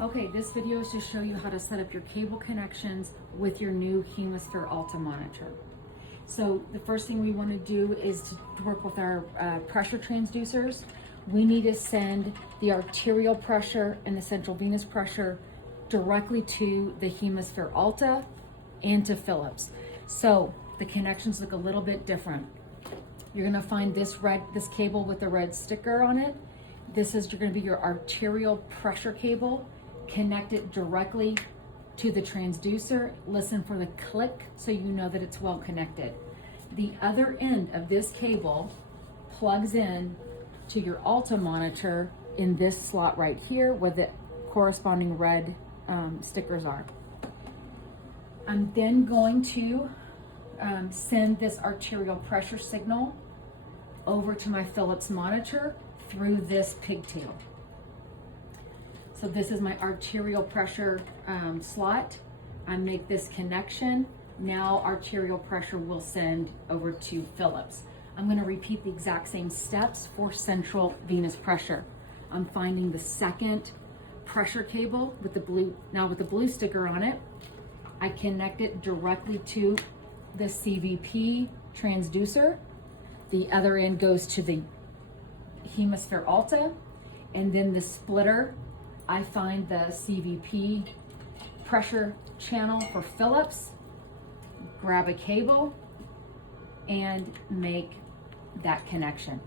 Okay, this video is to show you how to set up your cable connections with your new Hemisphere Alta monitor. So the first thing we want to do is to work with our pressure transducers. We need to send the arterial pressure and the central venous pressure directly to the Hemisphere Alta and to Philips. So the connections look a little bit different. You're going to find this cable with the red sticker on it. This is going to be your arterial pressure cable. Connect it directly to the transducer. Listen for the click so you know that it's well connected. The other end of this cable plugs in to your Alta monitor in this slot right here where the corresponding red stickers are. I'm then going to send this arterial pressure signal over to my Philips monitor through this pigtail. So this is my arterial pressure slot. I make this connection. Now arterial pressure will send over to Philips. I'm going to repeat the exact same steps for central venous pressure. I'm finding the second pressure cable with the blue sticker on it. I connect it directly to the CVP transducer. The other end goes to the Hemisphere Alta, and then the splitter, I find the CVP pressure channel for Philips, grab a cable, and make that connection.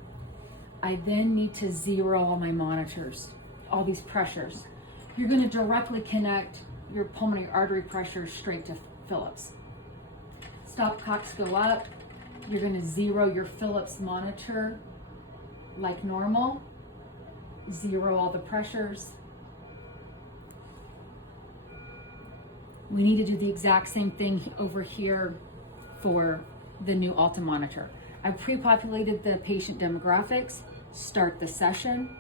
I then need to zero all my monitors, all these pressures. You're going to directly connect your pulmonary artery pressure straight to Philips. Stopcocks go up. You're going to zero your Philips monitor like normal. Zero all the pressures. We need to do the exact same thing over here for the new Alta monitor. I've pre-populated the patient demographics. Start the session.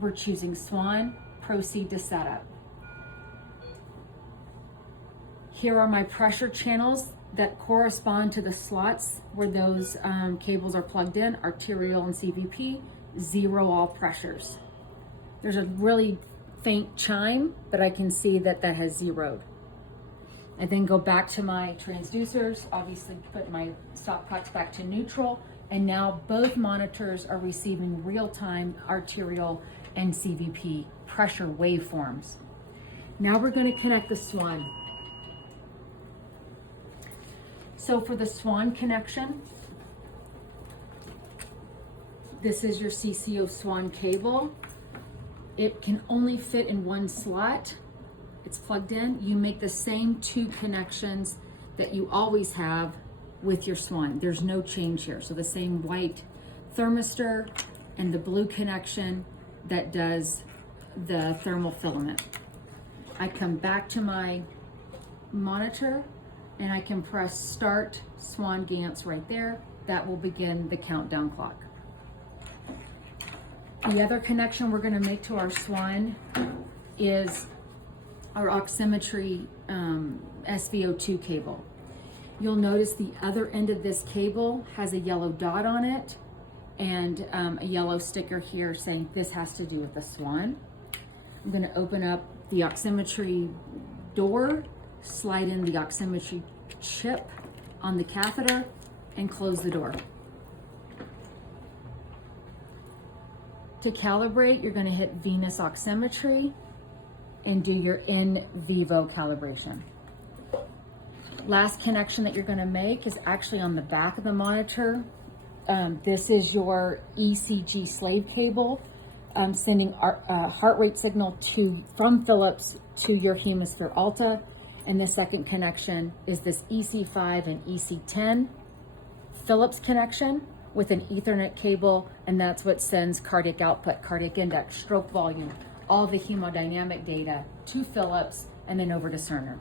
We're choosing Swan. Proceed to setup. Here are my pressure channels that correspond to the slots where those cables are plugged in, arterial and CVP. Zero all pressures. There's a really faint chime, but I can see that that has zeroed. I then go back to my transducers, obviously put my stopcocks back to neutral, and now both monitors are receiving real-time arterial and CVP pressure waveforms. Now we're going to connect the Swan. So for the Swan connection, this is your CCO Swan cable. It can only fit in one slot. It's plugged in. You make the same two connections that you always have with your Swan. There's no change here. So the same white thermistor and the blue connection that does the thermal filament. I come back to my monitor and I can press start Swan Gantz right there. That will begin the countdown clock. The other connection we're going to make to our Swan is our oximetry SVO2 cable. You'll notice the other end of this cable has a yellow dot on it and a yellow sticker here saying this has to do with the Swan. I'm going to open up the oximetry door, slide in the oximetry chip on the catheter, and close the door. To calibrate, you're going to hit venous oximetry and do your in vivo calibration. Last connection that you're going to make is actually on the back of the monitor. This is your ECG slave cable, sending heart rate signal from Philips to your Hemisphere Alta. And the second connection is this EC5 and EC10 Philips connection with an Ethernet cable, and that's what sends cardiac output, cardiac index, stroke volume, all the hemodynamic data to Philips and then over to Cerner.